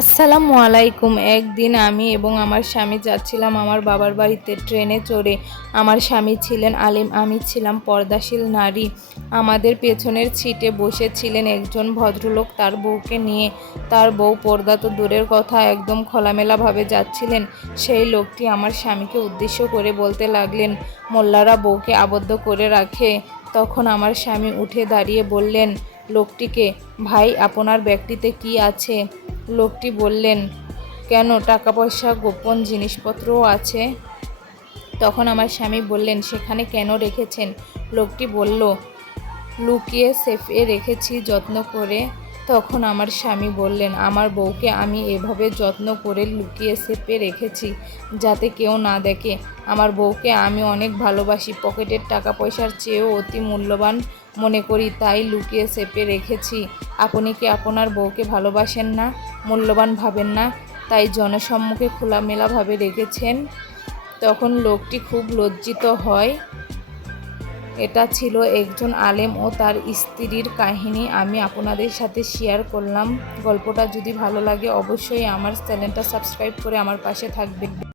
আসসালামু আলাইকুম। একদিন আমি এবং আমার স্বামী যাচ্ছিলাম আমার বাবার বাড়িতে ট্রেনে চড়ে। আমার স্বামী ছিলেন আলিম, আমি ছিলাম পর্দাশীল নারী। আমাদের পেছনের সিটে বসেছিলেন একজন ভদ্রলোক তার বউকে নিয়ে। তার বউ পর্দা তো দূরের কথা, একদম খোলামেলাভাবে যাচ্ছিলেন। সেই লোকটি আমার স্বামীকে উদ্দেশ্য করে বলতে লাগলেন, মোল্লারা বউকে আবদ্ধ করে রাখে। তখন আমার স্বামী উঠে দাঁড়িয়ে বললেন, লোকটিকে, ভাই, আপনার ব্যক্তিতে কি আছে? লোকটি বললেন, কেন? টাকা পয়সা গোপন জিনিসপত্রও আছে? তখন আমার স্বামী বললেন, সেখানে কেন রেখেছেন? লোকটি বলল, লুকিয়ে সেফে রেখেছি, যত্ন করে তখন আমার স্বামী বললেন, আমার বউকে আমি এভাবে যত্ন করে লুকিয়ে সেপে রেখেছি যাতে কেউ না দেখে। আমার বউকে আমি অনেক ভালোবাসি, পকেটের টাকা পয়সার চেয়েও অতি মূল্যবান মনে করি, তাই লুকিয়ে সেপে রেখেছি। আপনি কি আপনার বউকে ভালোবাসেন না, মূল্যবান ভাবেন না, তাই জনসম্মুখে খোলামেলাভাবে রেখেছেন? তখন লোকটি খুব লজ্জিত হয়। এটা ছিল একজন আলেম ও তার স্ত্রীর কাহিনী। আমি আপনাদের সাথে শেয়ার করলাম। গল্পটা যদি ভালো লাগে, অবশ্যই আমার চ্যানেলটা সাবস্ক্রাইব করে আমার পাশে থাকবেন।